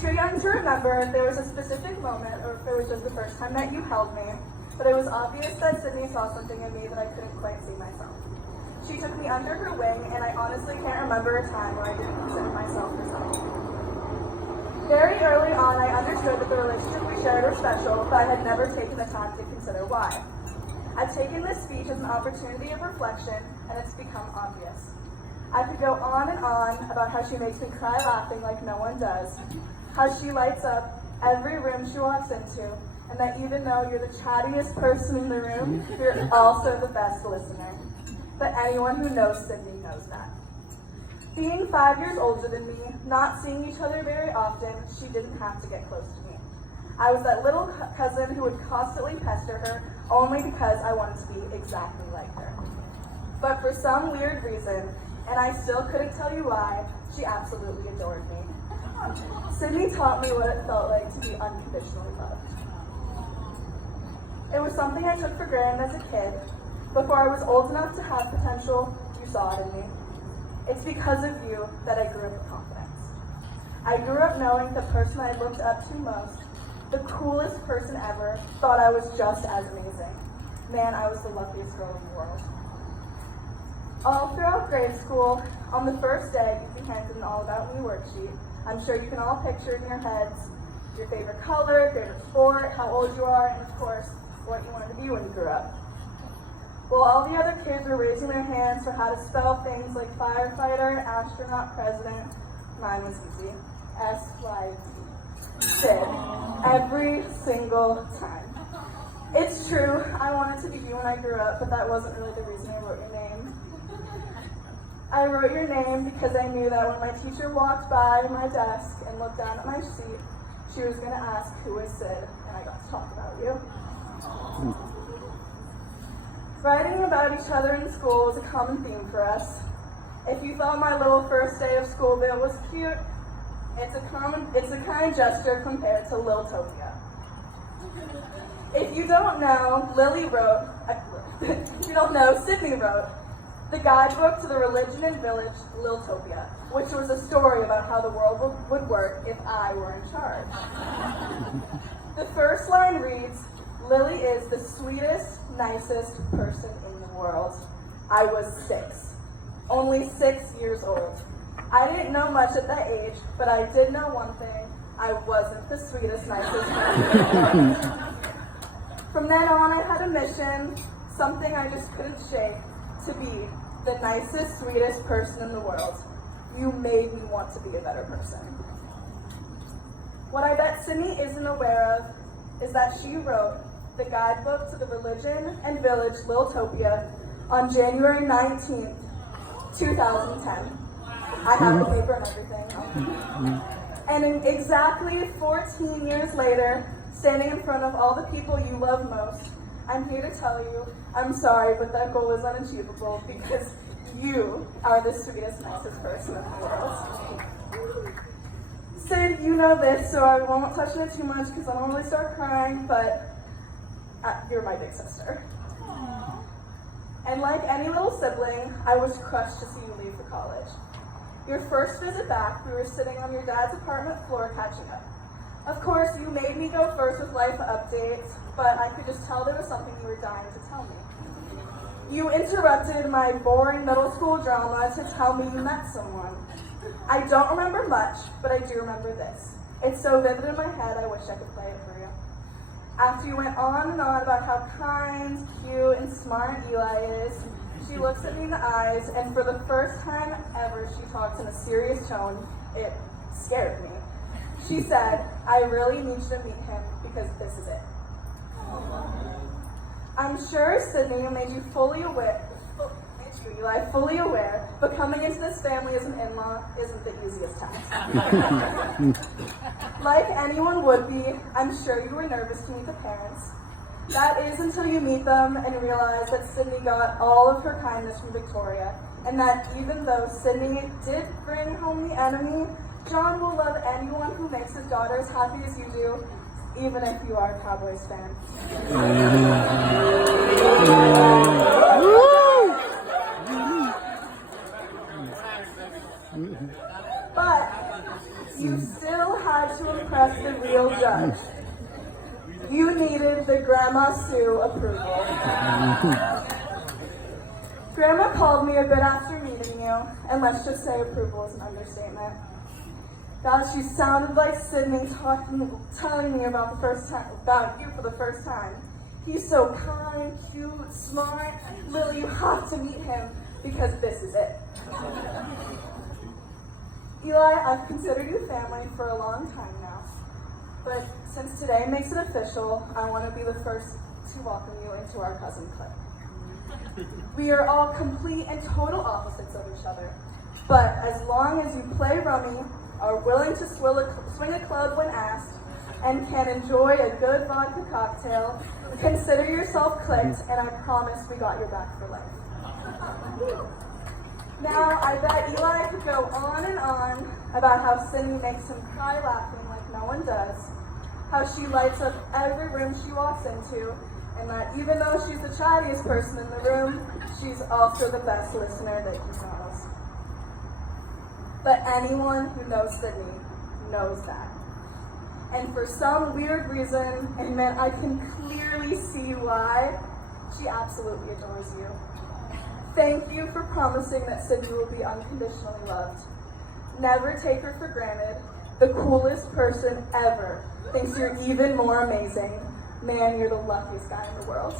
too young to remember if there was a specific moment or if it was just the first time that you held me, but it was obvious that Sydney saw something in me that I couldn't quite see myself. She took me under her wing, and I honestly can't remember a time where I didn't consider myself herself. Very early on, I understood that the relationship we shared was special, but I had never taken the time to consider why. I've taken this speech as an opportunity of reflection, and it's become obvious. I could go on and on about how she makes me cry laughing like no one does, how she lights up every room she walks into, and that even though you're the chattiest person in the room, you're also the best listener. But anyone who knows Sydney knows that. Being 5 years older than me, not seeing each other very often, she didn't have to get close to me. I was that little cousin who would constantly pester her only because I wanted to be exactly like her. But for some weird reason, and I still couldn't tell you why, she absolutely adored me. Sydney taught me what it felt like to be unconditionally loved. It was something I took for granted as a kid. Before I was old enough to have potential, you saw it in me. It's because of you that I grew up with confidence. I grew up knowing the person I looked up to most, the coolest person ever, thought I was just as amazing. Man, I was the luckiest girl in the world. All throughout grade school, on the first day, you'd be handed an All About Me worksheet. I'm sure you can all picture in your heads your favorite color, favorite sport, how old you are, and of course, what you wanted to be when you grew up. While all the other kids were raising their hands for how to spell things like firefighter, astronaut, president, mine was easy. S-Y-D. Sid. Every single time. It's true, I wanted to be you when I grew up, but that wasn't really the reason I wrote your name. I wrote your name because I knew that when my teacher walked by my desk and looked down at my seat, she was going to ask who is Sid, and I got to talk about you. Writing about each other in school was a common theme for us. If you thought my little first day of school bit was cute, it's a kind gesture compared to Liltopia. If you don't know, Sydney wrote the guidebook to the religion and village, Liltopia, which was a story about how the world would work if I were in charge. The first line reads, Lily is the sweetest, nicest person in the world. I was 6. Only 6 years old. I didn't know much at that age, but I did know one thing. I wasn't the sweetest, nicest person in the world. From then on, I had a mission, something I just couldn't shake, to be the nicest, sweetest person in the world. You made me want to be a better person. What I bet Sydney isn't aware of is that she wrote the guidebook to the religion and village Liltopia on January 19th, 2010. I have the paper and everything. And exactly 14 years later, standing in front of all the people you love most, I'm here to tell you, I'm sorry, but that goal is unachievable because you are the sweetest, nicest person in the world. Sid, you know this, so I won't touch on it too much because I don't really start crying, but you're my big sister. And like any little sibling, I was crushed to see you leave for college. Your first visit back, we were sitting on your dad's apartment floor catching up. Of course, you made me go first with life updates, but I could just tell there was something you were dying to tell me. You interrupted my boring middle school drama to tell me you met someone. I don't remember much, but I do remember this. It's so vivid in my head, I wish I could play it for you. After you went on and on about how kind, cute, and smart Eli is, she looks at me in the eyes, and for the first time ever, she talks in a serious tone. It scared me. She said, I really need you to meet him because this is it. I'm sure Sydney made you Eli, fully aware, but coming into this family as an in-law isn't the easiest task. Like anyone would be, I'm sure you were nervous to meet the parents. That is until you meet them and realize that Sydney got all of her kindness from Victoria, and that even though Sydney did bring home the enemy, John will love anyone who makes his daughter as happy as you do, even if you are a Cowboys fan. But you still had had to impress the real judge. You needed the Grandma Sue approval. Grandma called me a bit after meeting you, and let's just say approval is an understatement. God, she sounded like Sydney telling me about you for the first time. He's so kind, cute, smart. Lily, you have to meet him because this is it. Eli, I've considered you family for a long time now, but since today makes it official, I want to be the first to welcome you into our cousin clique. We are all complete and total opposites of each other, but as long as you play rummy, are willing to swing a club when asked, and can enjoy a good vodka cocktail, consider yourself clicked, and I promise we got your back for life. Now, I bet Eli could go on and on about how Sydney makes him cry laughing like no one does, how she lights up every room she walks into, and that even though she's the chattiest person in the room, she's also the best listener that he knows. But anyone who knows Sydney knows that. And for some weird reason, and man, I can clearly see why, she absolutely adores you. Thank you for promising that Sydney will be unconditionally loved. Never take her for granted. The coolest person ever thinks you're even more amazing. Man, you're the luckiest guy in the world.